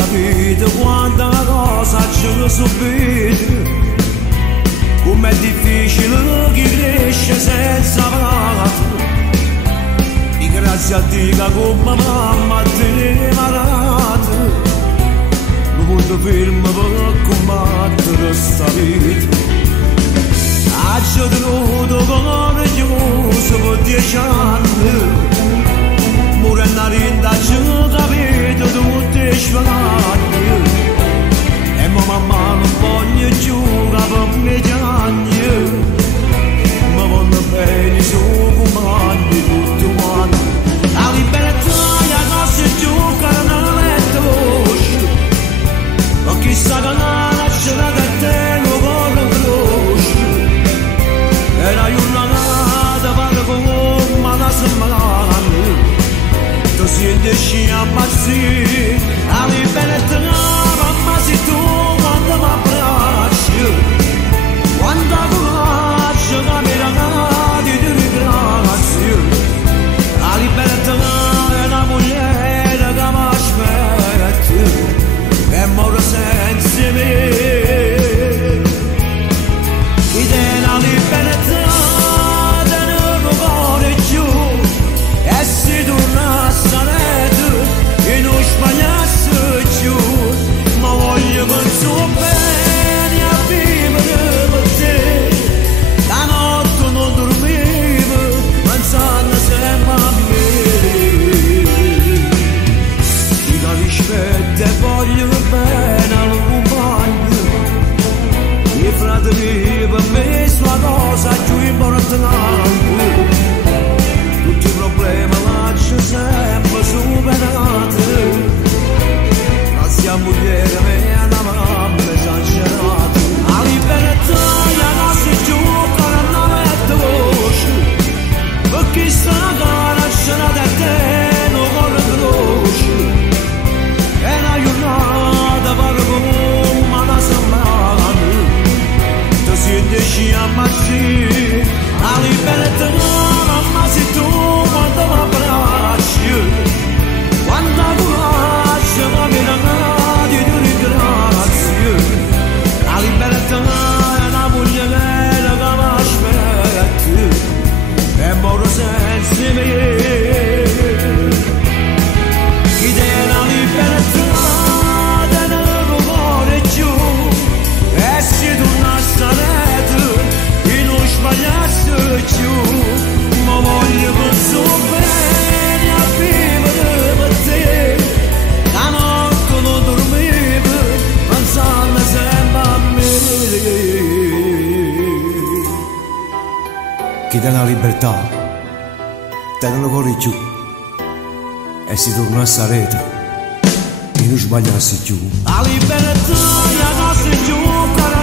capito quanta cosa ci subito, com'è difficile chi cresce senza prato. E grazie a Dio che come mamma ti ha marato, non posso fermo per combattere sta vita. Ho tenuto coraggioso per 10 anni, morendo a rinda ci capito tutti i sfigati. E mamma non voglio giocare per me gianni, ma vanno bene su comandi tutti quanti. La libertà non si gioca nella letto, ma chissà che non lascerà da te lo corro veloce. Era una nata per come la sembrano, tu siedi a ammazzare, la libertà mamma sei tu quando mi abbracci, quando coraggio che mi regali ti ringrazio. La libertà è una moglie che mi aspetta e muore senza me. Chi tiene la libertà tiene il cuore giù, e si torna a stare e non sbagliasse giù. Ma voglio che il suo bene a vivere per te. La notte non dormivo pensando sempre a me. Ti la rispetto e voglio bene al compagno. I fratelli per me sono cosa più importante. Tutti i problemi lascio sempre superati. Grazie a moglie me a mamma esagerata. La libertà non si gioca nella voce, perché sta gara c'era da te non corre veloce. E una giornata per come la sembrano, tu siedi a ammazzare. La libertà mamma sei tu quando mi abbracci, quando coraggio che mi regali ti ringrazio. La libertà è una moglie che mi aspetta e muore senza me. Chi tiene la libertà tiene il cuore giù, e si torna a stare e non sbagliasse giù. Ma voglio che il suo bene a vivere per te. La notte non dormivo pensando sempre a me. Chi tiene la libertà tiene il cuore giù, e si torna a stare e non sbagliasse giù. La libertà non si gioca